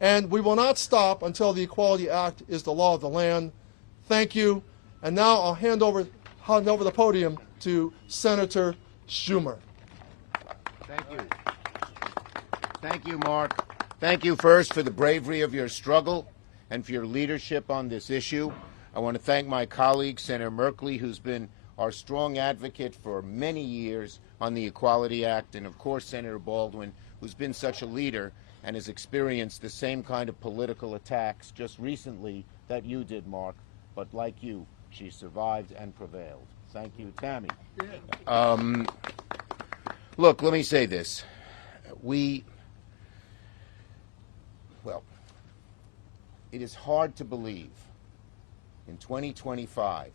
And we will not stop until the Equality Act is the law of the land. Thank you. And now I'll hand over the podium to Senator Schumer. Thank you. Thank you, Mark. Thank you first for the bravery of your struggle and for your leadership on this issue. I want to thank my colleague, Senator Merkley, who's been our strong advocate for many years on the Equality Act, and of course Senator Baldwin, who's been such a leader and has experienced the same kind of political attacks just recently that you did, Mark. But like you, she survived and prevailed. Thank you, Tammy. Look, let me say this. It is hard to believe in 2025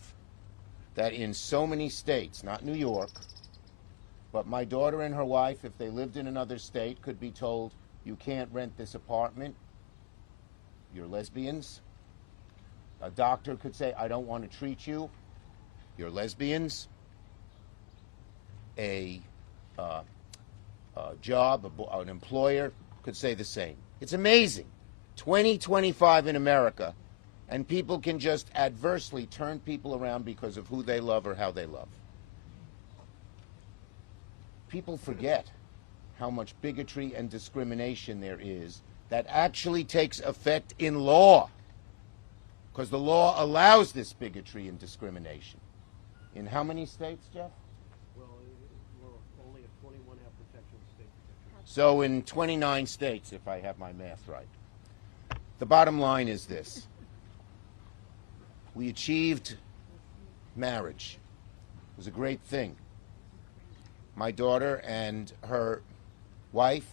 that in so many states, not New York, but my daughter and her wife, if they lived in another state, could be told, you can't rent this apartment, you're lesbians. A doctor could say, I don't want to treat you, you're lesbians. A job, an employer could say the same. It's amazing. 2025 in America, and people can just adversely turn people around because of who they love or how they love. People forget how much bigotry and discrimination there is that actually takes effect in law, because the law allows this bigotry and discrimination. In how many states, Jeff? Well, we're only at 21 have protection, state protection. So in 29 states, if I have my math right. The bottom line is this. We achieved marriage. It was a great thing. My daughter and her wife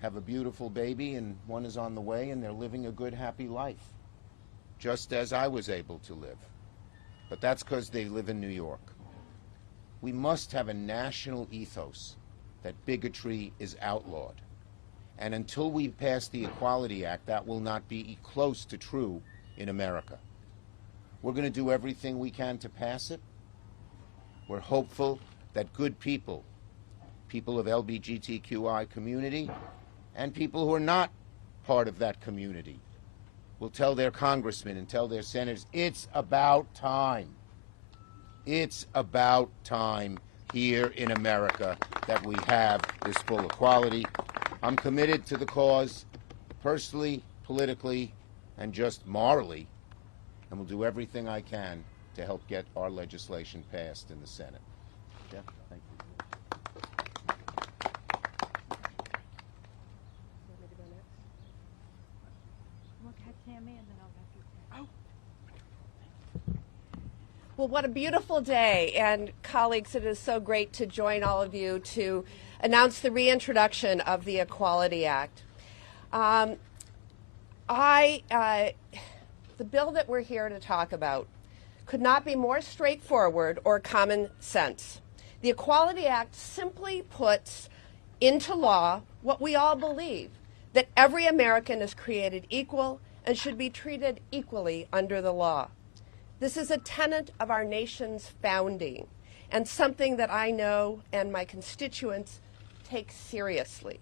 have a beautiful baby, and one is on the way, and they're living a good, happy life, just as I was able to live. But that's because they live in New York. We must have a national ethos that bigotry is outlawed. And until we pass the Equality Act, that will not be close to true in America. We're going to do everything we can to pass it. We're hopeful that good people, people of LGBTQI community, and people who are not part of that community, will tell their congressmen and tell their senators, it's about time. It's about time here in America that we have this full equality. I'm committed to the cause, personally, politically, and just morally, and will do everything I can to help get our legislation passed in the Senate. Jeff, thank you. Well, what a beautiful day. And colleagues, it is so great to join all of you to announce the reintroduction of the Equality Act. The bill that we're here to talk about could not be more straightforward or common sense. The Equality Act simply puts into law what we all believe, that every American is created equal and should be treated equally under the law. This is a tenet of our nation's founding, and something that I know and my constituents take seriously.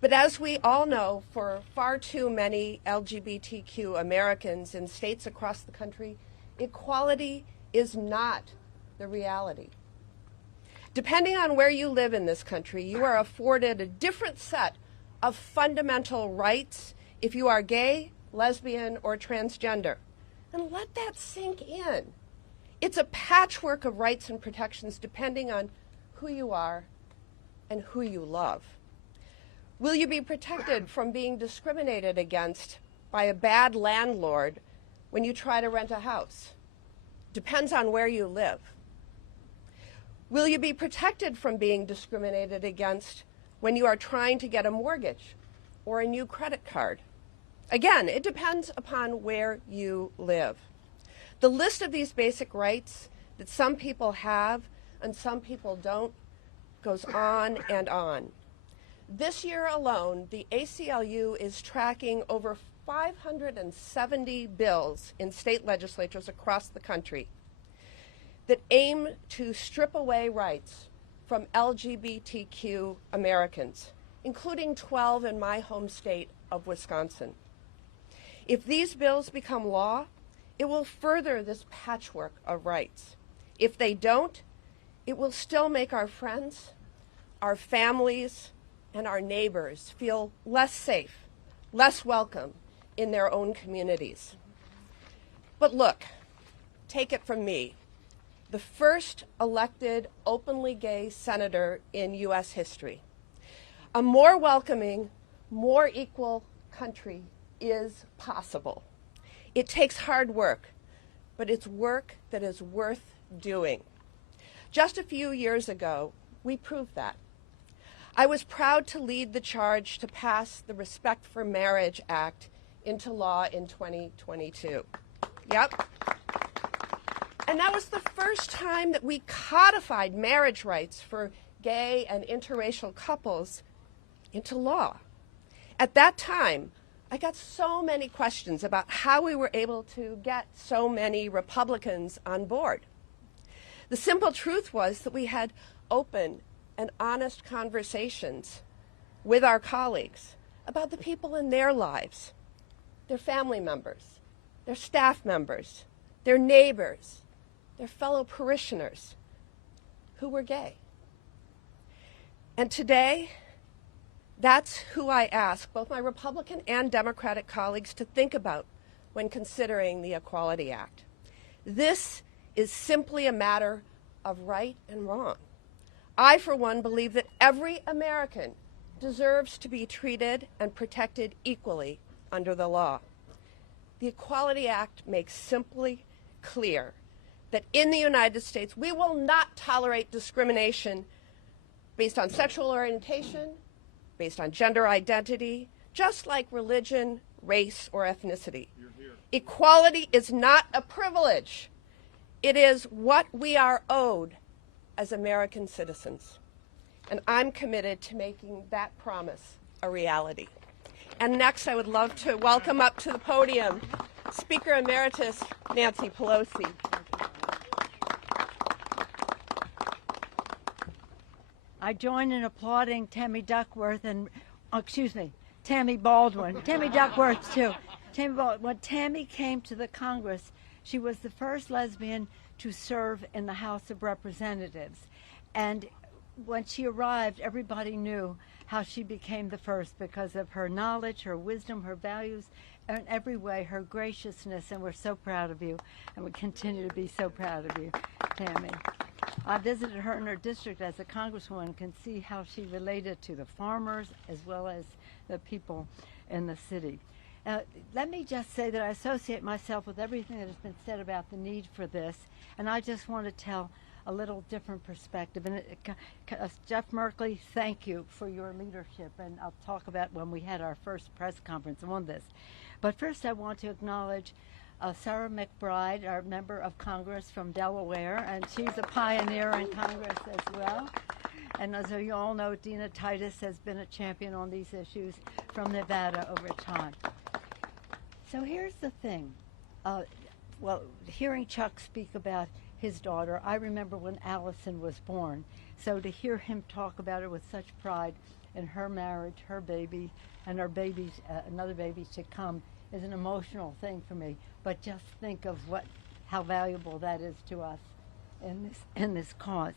But as we all know, for far too many LGBTQ Americans in states across the country, equality is not the reality. Depending on where you live in this country, you are afforded a different set of fundamental rights if you are gay, lesbian, or transgender. And let that sink in. It's a patchwork of rights and protections depending on who you are and who you love. Will you be protected from being discriminated against by a bad landlord when you try to rent a house? Depends on where you live. Will you be protected from being discriminated against when you are trying to get a mortgage or a new credit card? Again, it depends upon where you live. The list of these basic rights that some people have and some people don't goes on and on. This year alone, the ACLU is tracking over 570 bills in state legislatures across the country that aim to strip away rights from LGBTQ Americans, including 12 in my home state of Wisconsin. If these bills become law, it will further this patchwork of rights. If they don't, it will still make our friends, our families, and our neighbors feel less safe, less welcome in their own communities. But look, take it from me, the first elected openly gay senator in U.S. history. A more welcoming, more equal country is possible. It takes hard work, but it's work that is worth doing. Just a few years ago, we proved that. I was proud to lead the charge to pass the Respect for Marriage Act into law in 2022. Yep. And that was the first time that we codified marriage rights for gay and interracial couples into law. At that time, I got so many questions about how we were able to get so many Republicans on board. The simple truth was that we had open and honest conversations with our colleagues about the people in their lives, their family members, their staff members, their neighbors, their fellow parishioners who were gay. And today, that's who I ask both my Republican and Democratic colleagues to think about when considering the Equality Act. This is simply a matter of right and wrong. I, for one, believe that every American deserves to be treated and protected equally under the law. The Equality Act makes simply clear that in the United States, we will not tolerate discrimination based on sexual orientation, based on gender identity, just like religion, race, or ethnicity. Equality is not a privilege. It is what we are owed as American citizens. And I'm committed to making that promise a reality. And next, I would love to welcome up to the podium Speaker Emeritus Nancy Pelosi. I join in applauding Tammy Duckworth and, Tammy Baldwin. Tammy Duckworth, too. When Tammy came to the Congress, she was the first lesbian to serve in the House of Representatives. And when she arrived, everybody knew how she became the first because of her knowledge, her wisdom, her values, and in every way, her graciousness. And we're so proud of you, and we continue to be so proud of you, Tammy. I visited her in her district as a congresswoman and can see how she related to the farmers as well as the people in the city. Let me just say that I associate myself with everything that has been said about the need for this, and I just want to tell a little different perspective. And Jeff Merkley, thank you for your leadership, and I'll talk about when we had our first press conference on this. But first I want to acknowledge Sarah McBride, our member of Congress from Delaware, and she's a pioneer in Congress as well. And as you all know, Dina Titus has been a champion on these issues from Nevada over time. So here's the thing. Hearing Chuck speak about his daughter, I remember when Allison was born. So to hear him talk about her with such pride in her marriage, her baby, and her babies, another baby to come, is an emotional thing for me. But just think of how valuable that is to us in this cause.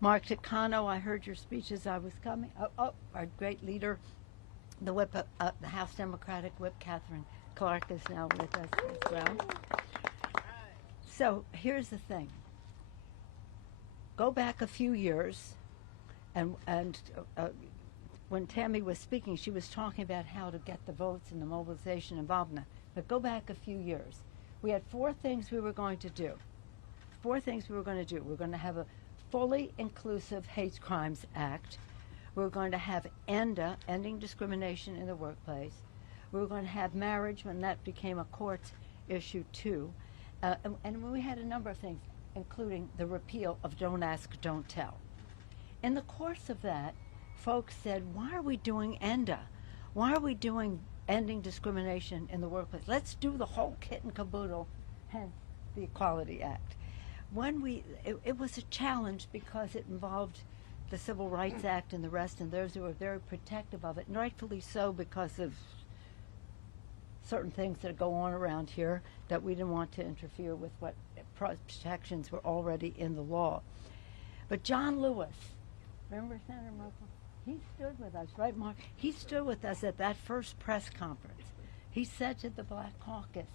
Mark Takano, I heard your speech as I was coming. Our great leader, the whip, the House Democratic whip, Catherine Clark, is now with us as well. So here's the thing. Go back a few years, and when Tammy was speaking, she was talking about how to get the votes and the mobilization involved in that. But go back a few years. We had four things we were going to do. We're going to have a fully inclusive hate crimes act. We're going to have ENDA, ending discrimination in the workplace. We were going to have marriage when that became a court issue too. And we had a number of things, including the repeal of Don't Ask, Don't Tell. In the course of that, folks said, why are we doing ENDA? Why are we doing ending discrimination in the workplace? Let's do the whole kit and caboodle, hence the Equality Act. It was a challenge because it involved the Civil Rights Act and the rest, and those who were very protective of it, and rightfully so because of certain things that go on around here that we didn't want to interfere with what protections were already in the law. But John Lewis, remember Senator Merkley? He stood with us, right, Mark? He stood with us at that first press conference. He said to the Black Caucus,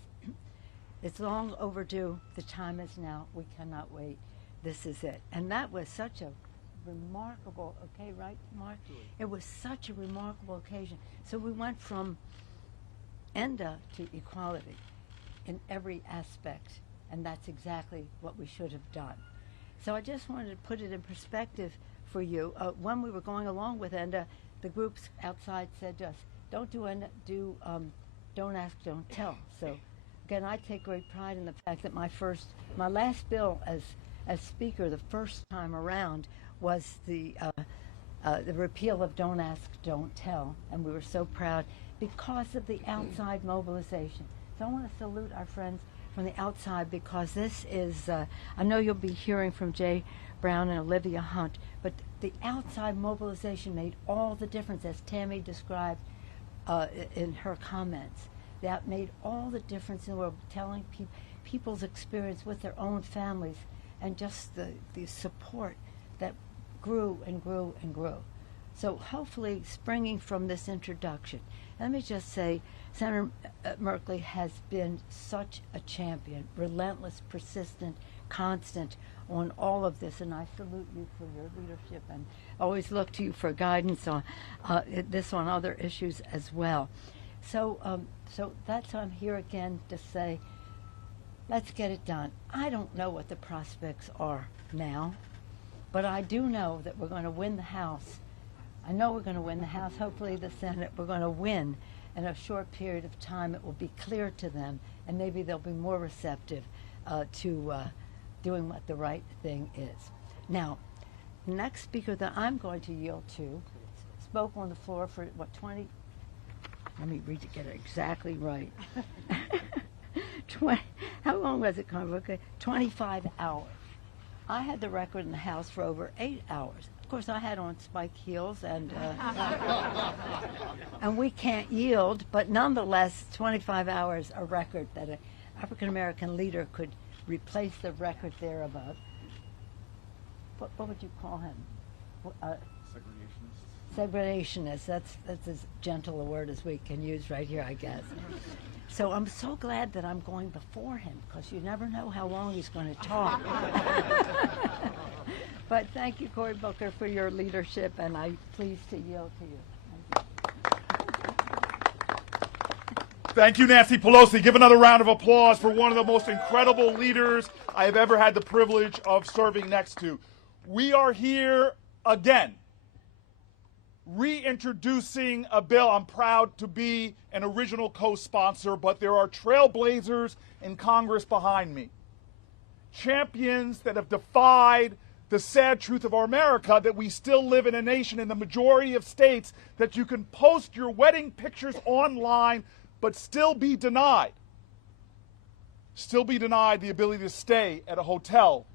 it's long overdue. The time is now. We cannot wait. This is it. And that was such a remarkable, okay, right, Mark? It was such a remarkable occasion. So we went from ENDA to equality in every aspect, and that's exactly what we should have done. So I just wanted to put it in perspective for you. When we were going along with ENDA, the groups outside said to us, don't do ENDA, don't ask, don't tell. So again, I take great pride in the fact that my last bill as speaker the first time around was the repeal of Don't Ask, Don't Tell, and we were so proud because of the outside mobilization. So I want to salute our friends from the outside, because this is, I know you'll be hearing from Jay Brown and Olivia Hunt, but the outside mobilization made all the difference, as Tammy described in her comments. That made all the difference in the world, telling people's experience with their own families, and just the support that grew and grew and grew. So hopefully, springing from this introduction, let me just say, Senator Merkley has been such a champion, relentless, persistent, constant on all of this, and I salute you for your leadership and always look to you for guidance on this, on other issues as well. So that's why I'm here again to say, let's get it done. I don't know what the prospects are now, but I do know that we're going to win the House. I know we're going to win the House, hopefully the Senate. We're going to win. In a short period of time, it will be clear to them, and maybe they'll be more receptive to doing what the right thing is. Now, the next speaker that I'm going to yield to spoke on the floor for, 20, let me read to get it exactly right. How long was it, Conrad? Okay, 25 hours. I had the record in the House for over 8 hours. Of course, I had on spike heels, and and we can't yield, but nonetheless, 25 hours, a record that an African-American leader could replace the record there of a, what would you call him? Segregationist. That's as gentle a word as we can use right here, I guess. So I'm so glad that I'm going before him, because you never know how long he's going to talk. But thank you, Cory Booker, for your leadership, and I'm pleased to yield to you. Thank you, Nancy Pelosi. Give another round of applause for one of the most incredible leaders I have ever had the privilege of serving next to. We are here again, reintroducing a bill. I'm proud to be an original co-sponsor, but there are trailblazers in Congress behind me. Champions that have defied the sad truth of our America, that we still live in a nation in the majority of states that you can post your wedding pictures online but still be denied the ability to stay at a hotel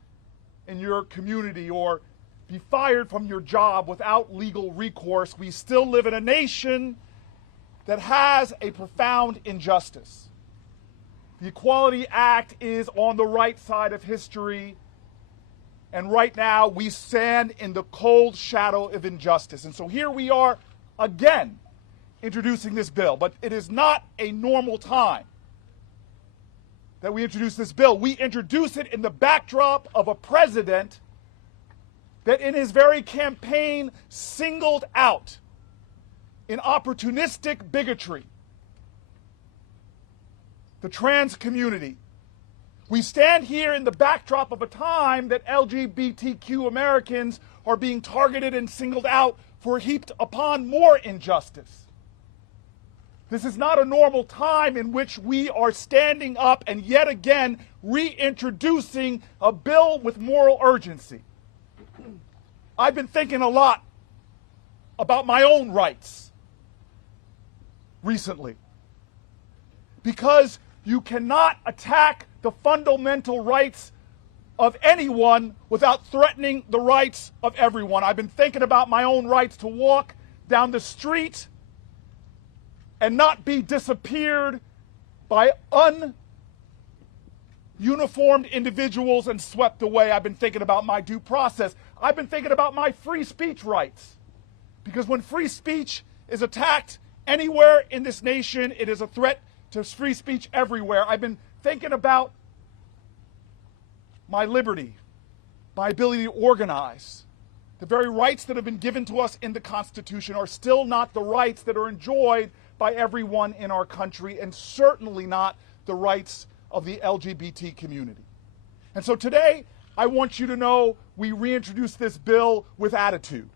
in your community or be fired from your job without legal recourse. We still live in a nation that has a profound injustice. The Equality Act is on the right side of history, and right now we stand in the cold shadow of injustice. And so here we are again introducing this bill, but it is not a normal time that we introduce this bill. We introduce it in the backdrop of a president that in his very campaign singled out in opportunistic bigotry the trans community. We stand here in the backdrop of a time that LGBTQ Americans are being targeted and singled out for heaped upon more injustice. This is not a normal time in which we are standing up and yet again reintroducing a bill with moral urgency. I've been thinking a lot about my own rights recently, because you cannot attack the fundamental rights of anyone without threatening the rights of everyone. I've been thinking about my own rights to walk down the street and not be disappeared by uniformed individuals and swept away. I've been thinking about my due process. I've been thinking about my free speech rights. Because when free speech is attacked anywhere in this nation, it is a threat to free speech everywhere. I've been thinking about my liberty, my ability to organize. The very rights that have been given to us in the Constitution are still not the rights that are enjoyed by everyone in our country, and certainly not the rights of the LGBT community. And so today, I want you to know we reintroduce this bill with attitude.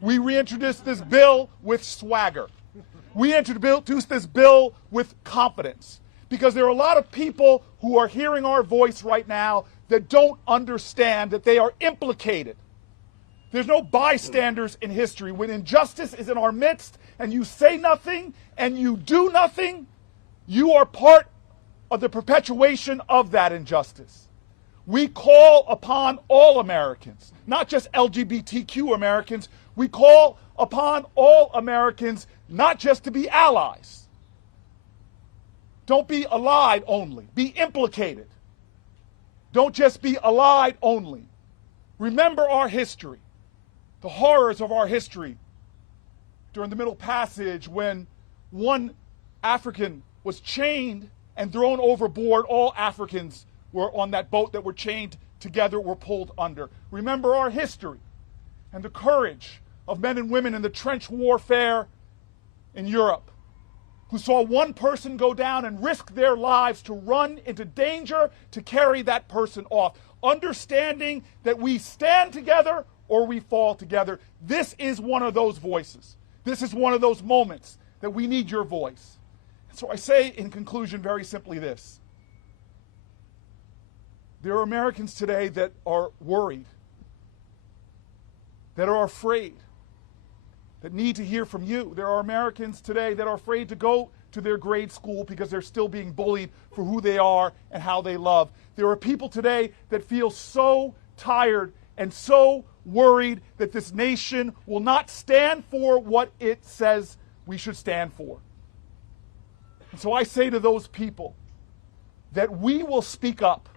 We reintroduce this bill with swagger. We introduce this bill with confidence. Because there are a lot of people who are hearing our voice right now that don't understand that they are implicated. There's no bystanders in history. When injustice is in our midst and you say nothing and you do nothing, you are part of the perpetuation of that injustice. We call upon all Americans, not just LGBTQ Americans. We call upon all Americans not just to be allies. Don't be allied only. Be implicated. Don't just be allied only. Remember our history, the horrors of our history during the Middle Passage when one African was chained and thrown overboard. All Africans were on that boat that were chained together, were pulled under. Remember our history and the courage of men and women in the trench warfare in Europe, who saw one person go down and risk their lives to run into danger to carry that person off. Understanding that we stand together or we fall together. This is one of those voices. This is one of those moments that we need your voice. And so I say in conclusion very simply this. There are Americans today that are worried, that are afraid, that need to hear from you. There are Americans today that are afraid to go to their grade school because they're still being bullied for who they are and how they love. There are people today that feel so tired and so worried that this nation will not stand for what it says we should stand for. And so I say to those people that we will speak up.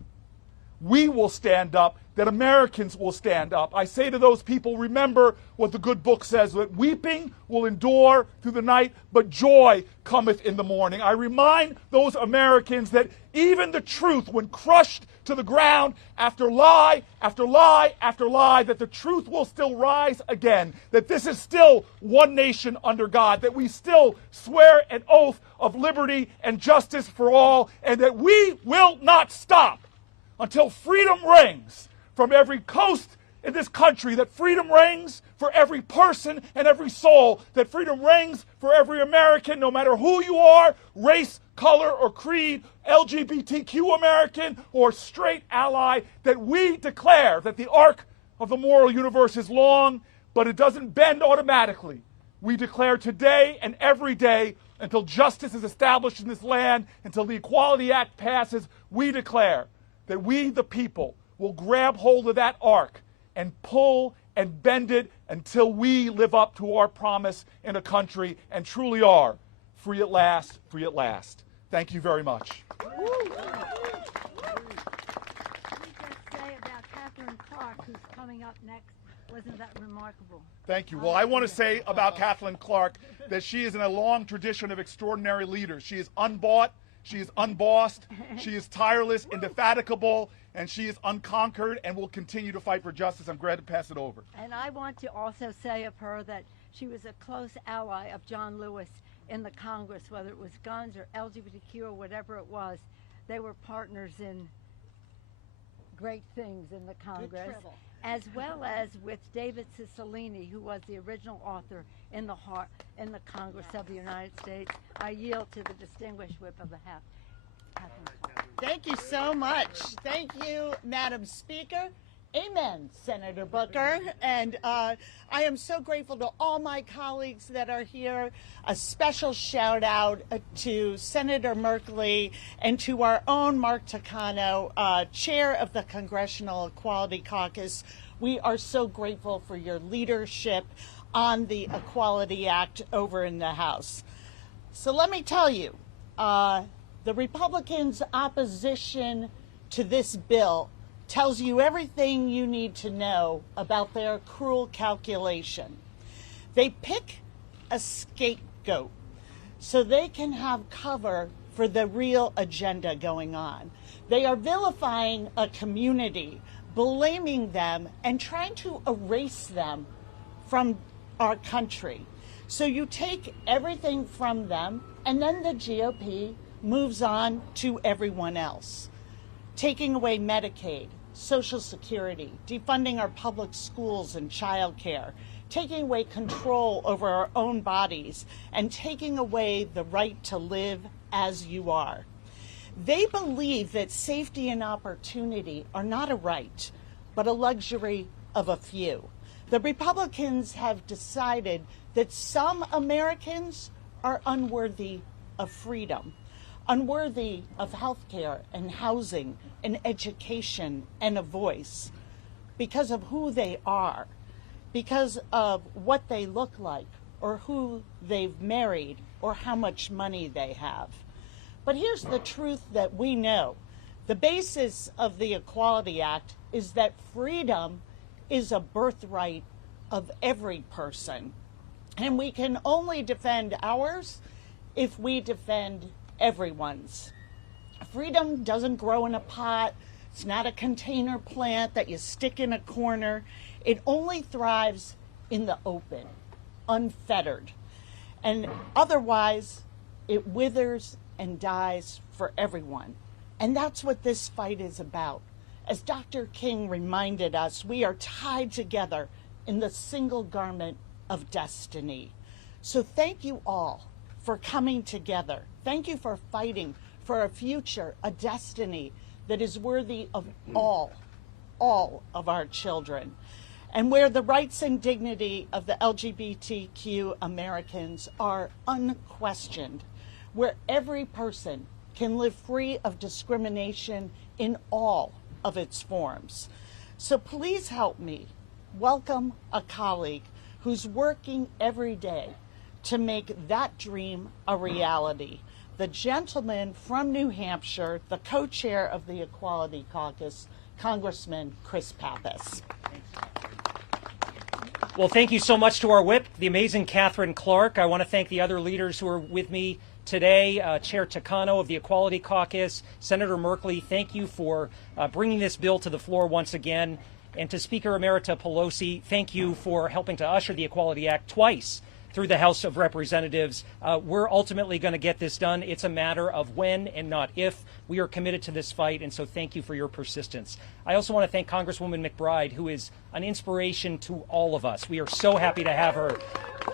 We will stand up, that Americans will stand up. I say to those people, remember what the good book says, that weeping will endure through the night, but joy cometh in the morning. I remind those Americans that even the truth, when crushed to the ground after lie, after lie, after lie, that the truth will still rise again, that this is still one nation under God, that we still swear an oath of liberty and justice for all, and that we will not stop until freedom rings from every coast in this country, that freedom reigns for every person and every soul, that freedom reigns for every American, no matter who you are, race, color, or creed, LGBTQ American, or straight ally, that we declare that the arc of the moral universe is long, but it doesn't bend automatically. We declare today and every day, until justice is established in this land, until the Equality Act passes, we declare that we, the people, will grab hold of that arc and pull and bend it until we live up to our promise in a country and truly are free at last, free at last. Thank you very much. Let me just say about Catherine Clark, who's coming up next. Wasn't that remarkable? Thank you. Well, I want to say about Kathleen Clark that she is in a long tradition of extraordinary leaders. She is unbought. She is unbossed, she is tireless, indefatigable, and she is unconquered and will continue to fight for justice. I'm glad to pass it over. And I want to also say of her that she was a close ally of John Lewis in the Congress, whether it was guns or LGBTQ or whatever it was. They were partners in great things in the Congress, as well as with David Cicilline, who was the original author in the Congress of the United States. I yield to the distinguished whip of the House. Thank you so much. Thank you, Madam Speaker. Amen, Senator Booker. And I am so grateful to all my colleagues that are here. A special shout out to Senator Merkley and to our own Mark Takano, chair of the Congressional Equality Caucus. We are so grateful for your leadership on the Equality Act over in the House. So let me tell you, The Republicans' opposition to this bill tells you everything you need to know about their cruel calculation. They pick a scapegoat so they can have cover for the real agenda going on. They are vilifying a community, blaming them, and trying to erase them from our country. So you take everything from them, and then the GOP moves on to everyone else. Taking away Medicaid, Social Security, defunding our public schools and child care, taking away control over our own bodies, and taking away the right to live as you are. They believe that safety and opportunity are not a right, but a luxury of a few. The Republicans have decided that some Americans are unworthy of freedom, unworthy of health care and housing and education and a voice because of who they are, because of what they look like, or who they've married, or how much money they have. But here's the truth that we know. The basis of the Equality Act is that freedom is a birthright of every person. And we can only defend ours if we defend everyone's. Freedom doesn't grow in a pot. It's not a container plant that you stick in a corner. It only thrives in the open, unfettered. And otherwise, it withers and dies for everyone. And that's what this fight is about. As Dr. King reminded us, we are tied together in the single garment of destiny. So thank you all for coming together. Thank you for fighting for a future, a destiny that is worthy of all of our children, and where the rights and dignity of the LGBTQ Americans are unquestioned, where every person can live free of discrimination in all of its forms. So please help me welcome a colleague who's working every day to make that dream a reality. The gentleman from New Hampshire, the co-chair of the Equality Caucus, Congressman Chris Pappas. Well, thank you so much to our whip, the amazing Catherine Clark. I want to thank the other leaders who are with me today. Chair Takano of the Equality Caucus, Senator Merkley, thank you for bringing this bill to the floor once again. And to Speaker Emerita Pelosi, thank you for helping to usher the Equality Act twice through the House of Representatives. We're ultimately going to get this done. It's a matter of when and not if. We are committed to this fight, and so thank you for your persistence. I also want to thank Congresswoman McBride, who is an inspiration to all of us. We are so happy to have her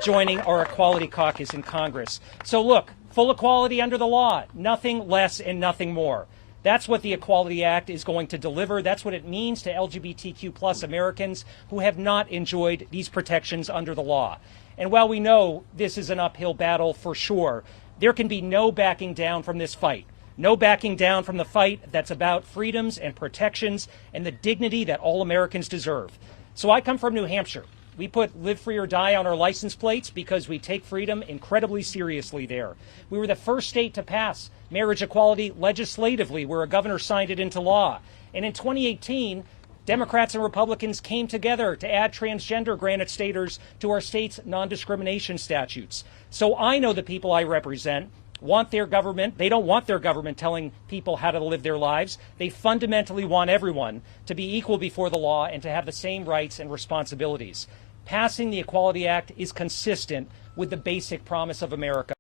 joining our Equality Caucus in Congress. So look, full equality under the law, nothing less and nothing more. That's what the Equality Act is going to deliver. That's what it means to LGBTQ plus Americans who have not enjoyed these protections under the law. And while we know this is an uphill battle for sure, there can be no backing down from this fight. No backing down from the fight that's about freedoms and protections and the dignity that all Americans deserve. So I come from New Hampshire. We put live free or die on our license plates because we take freedom incredibly seriously there. We were the first state to pass marriage equality legislatively, where a governor signed it into law. And in 2018, Democrats and Republicans came together to add transgender granite staters to our state's non-discrimination statutes. So I know the people I represent want their government. They don't want their government telling people how to live their lives. They fundamentally want everyone to be equal before the law and to have the same rights and responsibilities. Passing the Equality Act is consistent with the basic promise of America,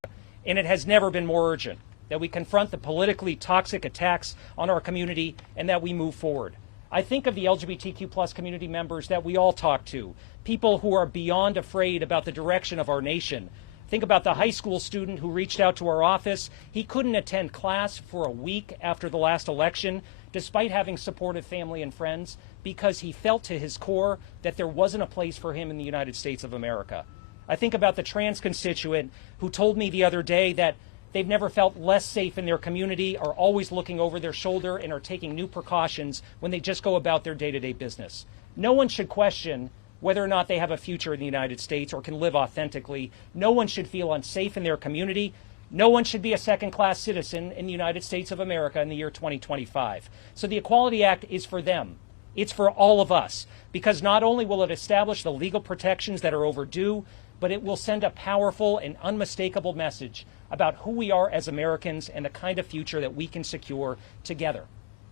and it has never been more urgent that we confront the politically toxic attacks on our community and that we move forward. I think of the LGBTQ plus community members that we all talk to, people who are beyond afraid about the direction of our nation. Think about the high school student who reached out to our office. He couldn't attend class for a week after the last election, despite having supportive family and friends, because he felt to his core that there wasn't a place for him in the United States of America. I think about the trans constituent who told me the other day that they've never felt less safe in their community, are always looking over their shoulder, and are taking new precautions when they just go about their day-to-day business. No one should question whether or not they have a future in the United States or can live authentically. No one should feel unsafe in their community. No one should be a second-class citizen in the United States of America in the year 2025. So the Equality Act is for them. It's for all of us, because not only will it establish the legal protections that are overdue, but it will send a powerful and unmistakable message about who we are as Americans and the kind of future that we can secure together.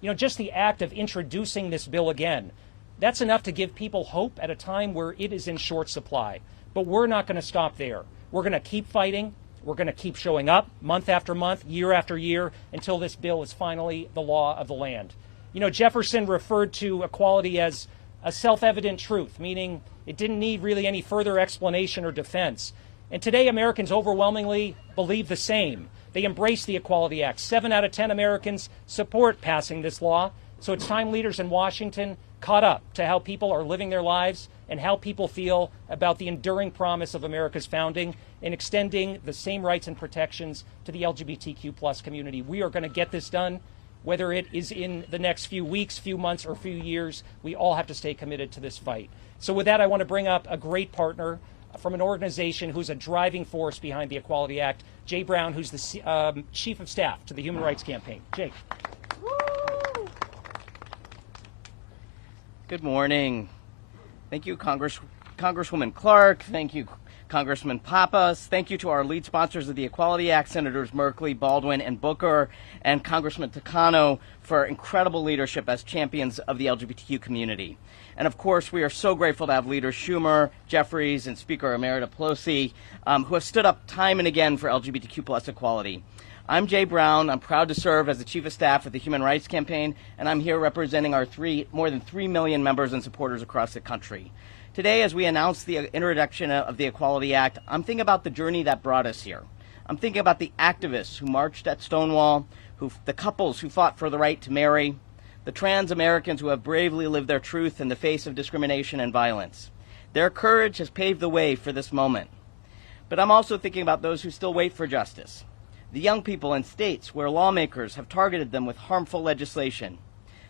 You know, just the act of introducing this bill again, that's enough to give people hope at a time where it is in short supply. But we're not going to stop there. We're going to keep fighting. We're going to keep showing up month after month, year after year, until this bill is finally the law of the land. You know, Jefferson referred to equality as a self-evident truth, meaning it didn't need really any further explanation or defense. And today, Americans overwhelmingly believe the same. They embrace the Equality Act. 7 out of 10 Americans support passing this law. So it's time leaders in Washington caught up to how people are living their lives and how people feel about the enduring promise of America's founding and extending the same rights and protections to the LGBTQ plus community. We are going to get this done. Whether it is in the next few weeks, few months, or few years, we all have to stay committed to this fight. So with that, I want to bring up a great partner from an organization who's a driving force behind the Equality Act, Jay Brown, who's the Chief of Staff to the Human Rights Campaign. Jay. Good morning. Thank you, Congresswoman Clark. Thank you, Congressman Pappas. Thank you to our lead sponsors of the Equality Act, Senators Merkley, Baldwin, and Booker, and Congressman Takano for incredible leadership as champions of the LGBTQ community. And of course, we are so grateful to have Leaders Schumer, Jeffries, and Speaker Emerita Pelosi, who have stood up time and again for LGBTQ plus equality. I'm Jay Brown. I'm proud to serve as the Chief of Staff of the Human Rights Campaign, and I'm here representing our more than 3 million members and supporters across the country. Today, as we announce the introduction of the Equality Act, I'm thinking about the journey that brought us here. I'm thinking about the activists who marched at Stonewall, the couples who fought for the right to marry, the trans Americans who have bravely lived their truth in the face of discrimination and violence. Their courage has paved the way for this moment. But I'm also thinking about those who still wait for justice, the young people in states where lawmakers have targeted them with harmful legislation,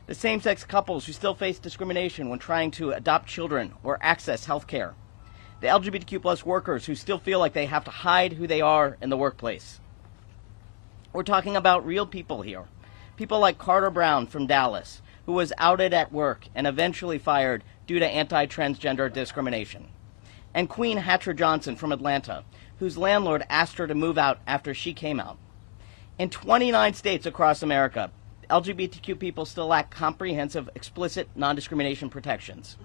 the same-sex couples who still face discrimination when trying to adopt children or access health care, the LGBTQ plus workers who still feel like they have to hide who they are in the workplace. We're talking about real people here, people like Carter Brown from Dallas, who was outed at work and eventually fired due to anti-transgender discrimination, and Queen Hatcher Johnson from Atlanta, whose landlord asked her to move out after she came out. In 29 states across America, LGBTQ people still lack comprehensive, explicit non-discrimination protections.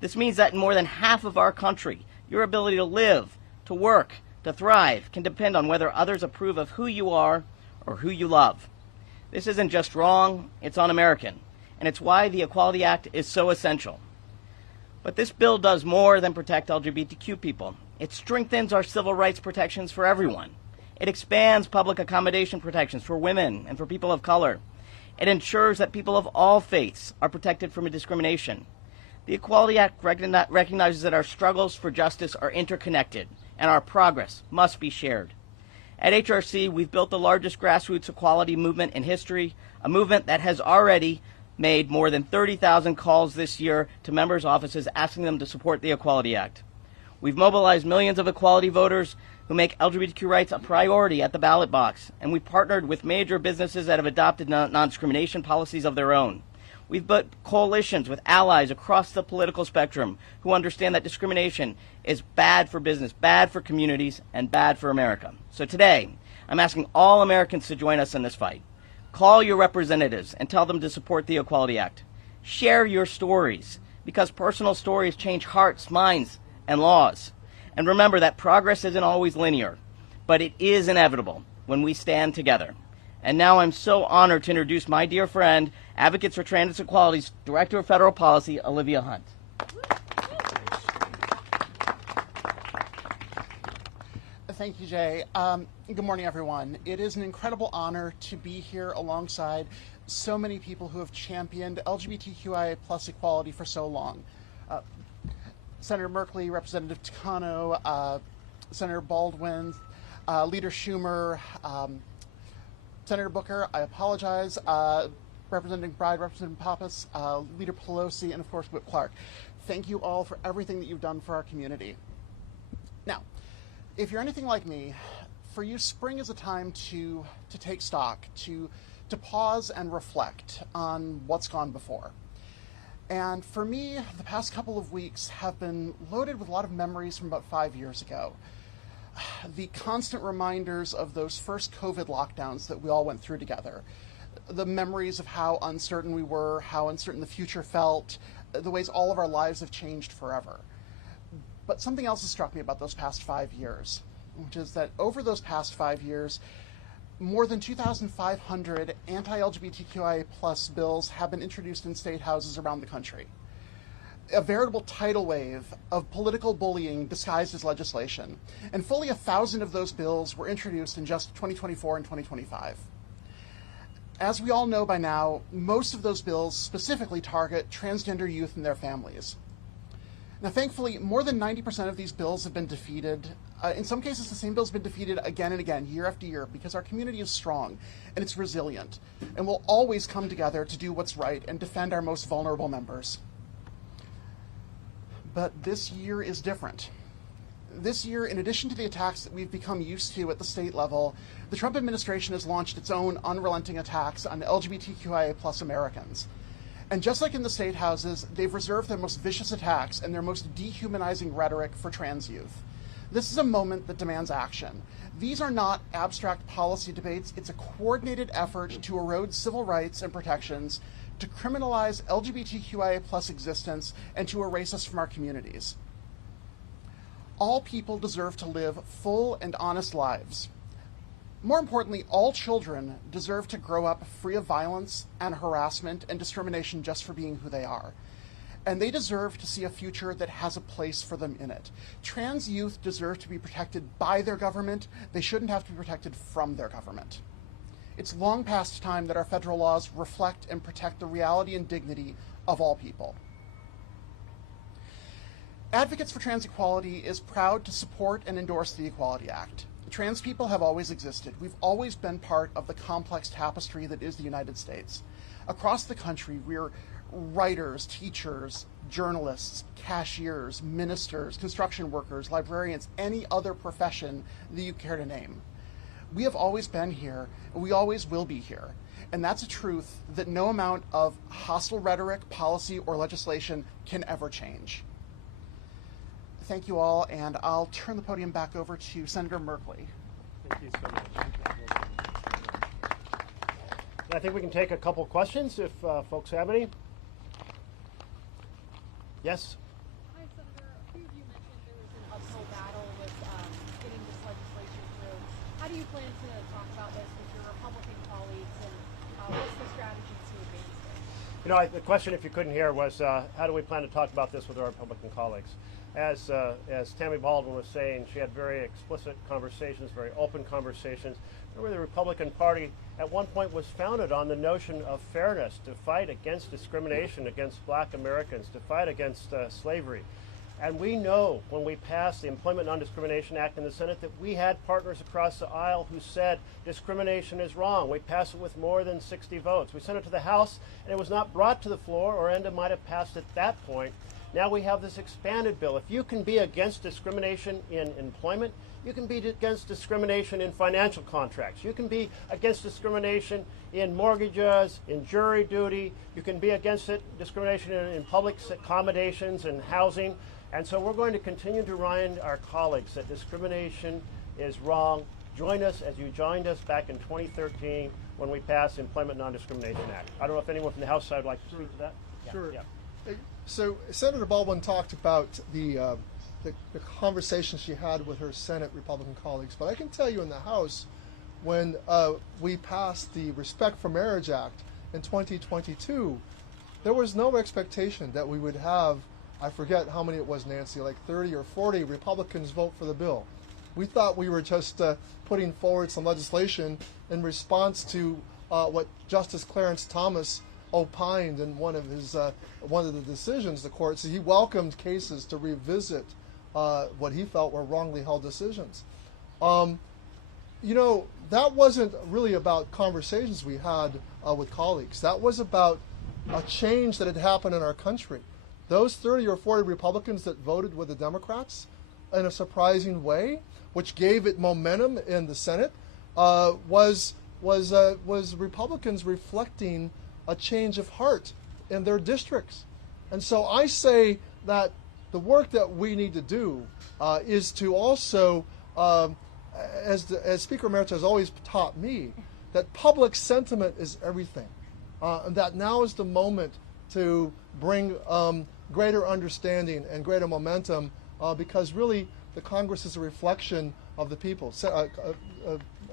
This means that in more than half of our country, your ability to live, to work, to thrive can depend on whether others approve of who you are or who you love. This isn't just wrong, it's un-American, and it's why the Equality Act is so essential. But this bill does more than protect LGBTQ people. It strengthens our civil rights protections for everyone. It expands public accommodation protections for women and for people of color. It ensures that people of all faiths are protected from discrimination. The Equality Act recognizes that our struggles for justice are interconnected and our progress must be shared. At HRC, we've built the largest grassroots equality movement in history, a movement that has already made more than 30,000 calls this year to members' offices asking them to support the Equality Act. We've mobilized millions of equality voters who make LGBTQ rights a priority at the ballot box, and we've partnered with major businesses that have adopted non-discrimination policies of their own. We've built coalitions with allies across the political spectrum who understand that discrimination is bad for business, bad for communities, and bad for America. So today, I'm asking all Americans to join us in this fight. Call your representatives and tell them to support the Equality Act. Share your stories, because personal stories change hearts, minds, and laws. And remember that progress isn't always linear, but it is inevitable when we stand together. And now I'm so honored to introduce my dear friend, Advocates for Trans Equality's Director of Federal Policy, Olivia Hunt. Thank you, Jay. Good morning, everyone. It is an incredible honor to be here alongside so many people who have championed LGBTQIA plus equality for so long. Senator Merkley, Representative Takano, Senator Baldwin, Leader Schumer, Senator Booker, I apologize, Representative Bride, Representative Pappas, Leader Pelosi, and of course Whip Clark. Thank you all for everything that you've done for our community. Now, if you're anything like me, for you, spring is a time to take stock, to pause and reflect on what's gone before. And for me, the past couple of weeks have been loaded with a lot of memories from about 5 years ago. The constant reminders of those first COVID lockdowns that we all went through together. The memories of how uncertain we were, how uncertain the future felt, the ways all of our lives have changed forever. But something else has struck me about those past 5 years, which is that over those past 5 years, more than 2,500 anti-LGBTQIA+ bills have been introduced in state houses around the country. A veritable tidal wave of political bullying disguised as legislation, and fully 1,000 of those bills were introduced in just 2024 and 2025. As we all know by now, most of those bills specifically target transgender youth and their families. Now, thankfully, more than 90% of these bills have been defeated. In some cases, the same bill's been defeated again and again, year after year, because our community is strong and it's resilient, and we'll always come together to do what's right and defend our most vulnerable members. But this year is different. This year, in addition to the attacks that we've become used to at the state level, the Trump administration has launched its own unrelenting attacks on LGBTQIA+ Americans. And just like in the state houses, they've reserved their most vicious attacks and their most dehumanizing rhetoric for trans youth. This is a moment that demands action. These are not abstract policy debates. It's a coordinated effort to erode civil rights and protections, to criminalize LGBTQIA+ existence, and to erase us from our communities. All people deserve to live full and honest lives. More importantly, all children deserve to grow up free of violence and harassment and discrimination just for being who they are. And they deserve to see a future that has a place for them in it. Trans youth deserve to be protected by their government. They shouldn't have to be protected from their government. It's long past time that our federal laws reflect and protect the reality and dignity of all people. Advocates for Trans Equality is proud to support and endorse the Equality Act. Trans people have always existed. We've always been part of the complex tapestry that is the United States. Across the country, we're writers, teachers, journalists, cashiers, ministers, construction workers, librarians, any other profession that you care to name. We have always been here, and we always will be here. And that's a truth that no amount of hostile rhetoric, policy, or legislation can ever change. Thank you all, and I'll turn the podium back over to Senator Merkley. Thank you so much. I think we can take a couple questions if folks have any. Yes? Hi, Senator. A few of you mentioned there was an uphill battle with getting this legislation through. How do you plan to talk about this with your Republican colleagues, and what's the strategy to advance this? You know, the question, if you couldn't hear, was how do we plan to talk about this with our Republican colleagues? As Tammy Baldwin was saying, she had very explicit conversations, very open conversations. Remember, the Republican Party at one point was founded on the notion of fairness, to fight against discrimination against black Americans, to fight against slavery. And we know when we passed the Employment Non-Discrimination Act in the Senate that we had partners across the aisle who said discrimination is wrong. We passed it with more than 60 votes. We sent it to the House, and it was not brought to the floor, or ENDA might have passed at that point. Now we have this expanded bill. If you can be against discrimination in employment, you can be against discrimination in financial contracts. You can be against discrimination in mortgages, in jury duty. You can be against discrimination in public accommodations and housing. And so we're going to continue to remind our colleagues that discrimination is wrong. Join us as you joined us back in 2013 when we passed the Employment Non-Discrimination Act. I don't know if anyone from the House side would like to speak to that. Sure. Yeah. So Senator Baldwin talked about the conversation she had with her Senate Republican colleagues, but I can tell you in the House, when we passed the Respect for Marriage Act in 2022, there was no expectation that we would have, I forget how many it was, Nancy, like 30 or 40 Republicans vote for the bill. We thought we were just putting forward some legislation in response to what Justice Clarence Thomas opined in one of the decisions. The court said he welcomed cases to revisit what he felt were wrongly held decisions. You know, that wasn't really about conversations we had with colleagues. That was about a change that had happened in our country. Those 30 or 40 Republicans that voted with the Democrats in a surprising way which gave it momentum in the Senate, was Republicans reflecting a change of heart in their districts. And so I say that the work that we need to do is to also, as Speaker Emeritus has always taught me, that public sentiment is everything. And that now is the moment to bring greater understanding and greater momentum because really the Congress is a reflection of the people.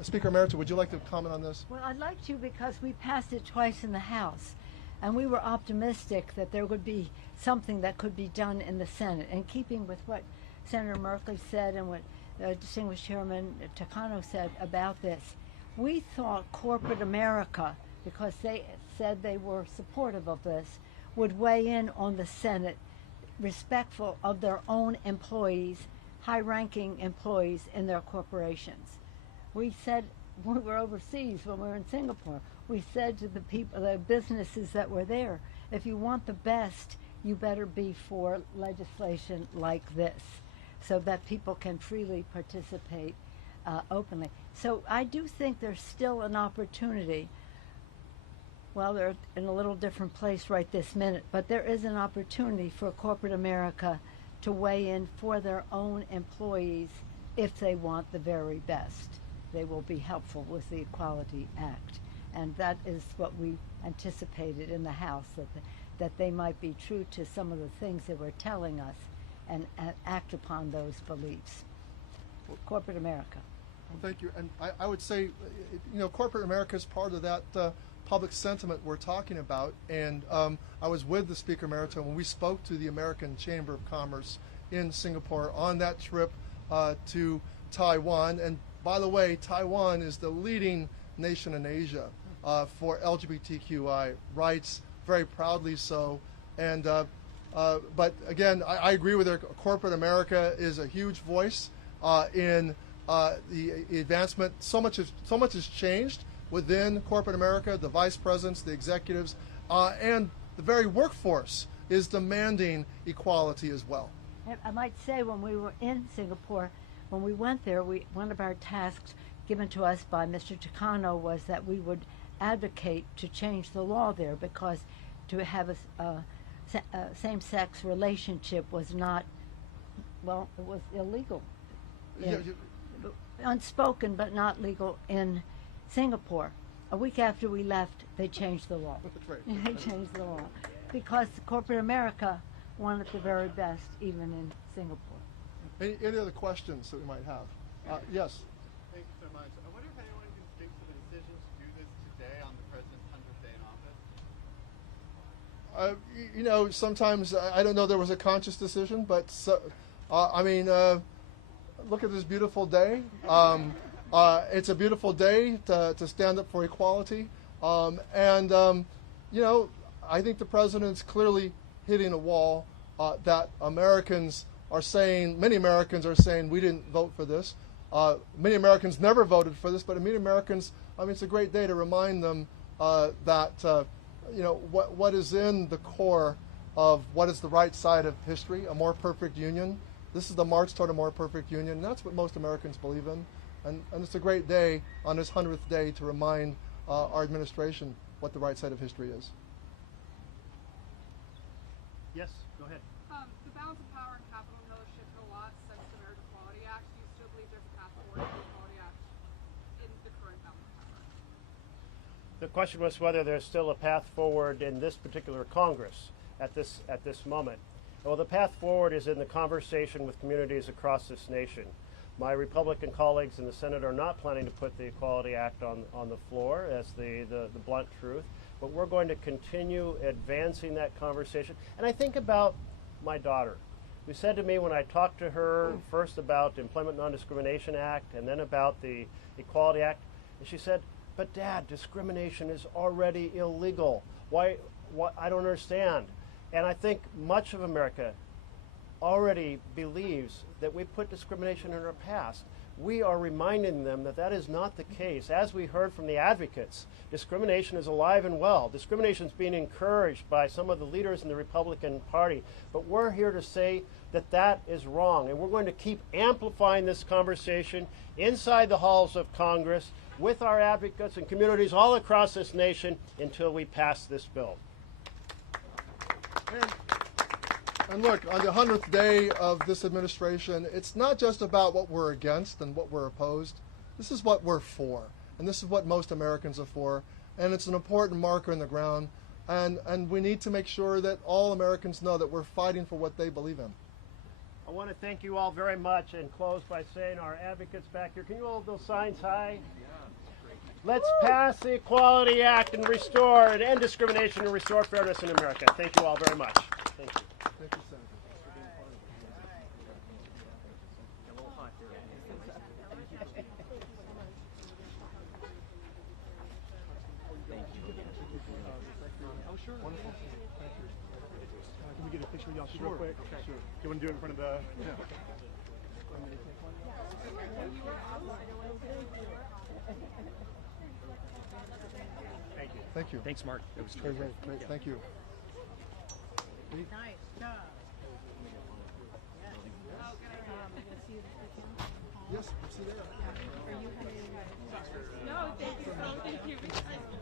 Speaker Emeritus, would you like to comment on this? Well, I'd like to because we passed it twice in the House, and we were optimistic that there would be something that could be done in the Senate. In keeping with what Senator Merkley said and what distinguished Chairman Takano said about this, we thought corporate America, because they said they were supportive of this, would weigh in on the Senate, respectful of their own employees, high-ranking employees in their corporations. We said when we were overseas, when we were in Singapore, we said to the people, the businesses that were there, if you want the best, you better be for legislation like this, so that people can freely participate openly. So I do think there's still an opportunity. Well, they're in a little different place right this minute, but there is an opportunity for corporate America to weigh in for their own employees if they want the very best. They will be helpful with the Equality Act. And that is what we anticipated in the House, that they might be true to some of the things they were telling us and act upon those beliefs. Corporate America. Well, thank you. And I would say, corporate America is part of that public sentiment we're talking about. And I was with the Speaker Emeritus when we spoke to the American Chamber of Commerce in Singapore on that trip to Taiwan. And by the way, Taiwan is the leading nation in Asia for LGBTQI rights, very proudly so. And but again, I agree with her. Corporate America is a huge voice in the advancement. So much has changed within corporate America. The vice presidents, the executives, and the very workforce is demanding equality as well. I might say, when we were in Singapore, when we went there, one of our tasks given to us by Mr. Takano was that we would advocate to change the law there, because to have a same-sex relationship was not, well, it was illegal. Unspoken but not legal in Singapore. A week after we left, they changed the law. That's right. They changed the law because corporate America wanted the very best, even in Singapore. Any other questions that we might have? Yes. Thank you so much. I wonder if anyone can speak to the decision to do this today on the president's 100th day in office. Sometimes I don't know there was a conscious decision, but look at this beautiful day. It's a beautiful day to stand up for equality, I think the president's clearly hitting a wall that Americans are saying. Many Americans are saying we didn't vote for this. Many Americans never voted for this, but many Americans, it's a great day to remind them that what is in the core of what is the right side of history, a more perfect union. This is the march toward a more perfect union, and that's what most Americans believe in. And it's a great day on this 100th day to remind our administration what the right side of history is. Yes, go ahead. The balance of power and Capitol Hill has shifted a lot since the Marriage Equality Act. Do you still believe there's a path forward to the Equality Act in the current balance of power? The question was whether there's still a path forward in this particular Congress at this moment. Well, the path forward is in the conversation with communities across this nation. My Republican colleagues in the Senate are not planning to put the Equality Act on the floor as the blunt truth, but we're going to continue advancing that conversation. And I think about my daughter, who said to me when I talked to her first about the Employment Non-Discrimination Act and then about the Equality Act, and she said, "But Dad, discrimination is already illegal. Why I don't understand." And I think much of America already believes that we put discrimination in our past. we are reminding them that that is not the case. As we heard from the advocates, discrimination is alive and well. Discrimination is being encouraged by some of the leaders in the Republican Party. But we're here to say that that is wrong. And we're going to keep amplifying this conversation inside the halls of Congress with our advocates and communities all across this nation until we pass this bill. And look, on the 100th day of this administration, it's not just about what we're against and what we're opposed. This is what we're for, and this is what most Americans are for, and it's an important marker in the ground, and we need to make sure that all Americans know that we're fighting for what they believe in. I want to thank you all very much and close by saying our advocates back here, can you hold those signs high? Let's pass the Equality Act and restore and end discrimination and restore fairness in America. Thank you all very much. Thank you. Thank you, Senator. Oh, sure. Wonderful. Thank you. Can we get a picture of y'all real quick? Okay. Sure. You want to do it in front of the... Yeah. Thank you. Thank you. Thanks, Mark. That was Great. Thank you. Nice job. Yes, see there. No, thank you. Thank you.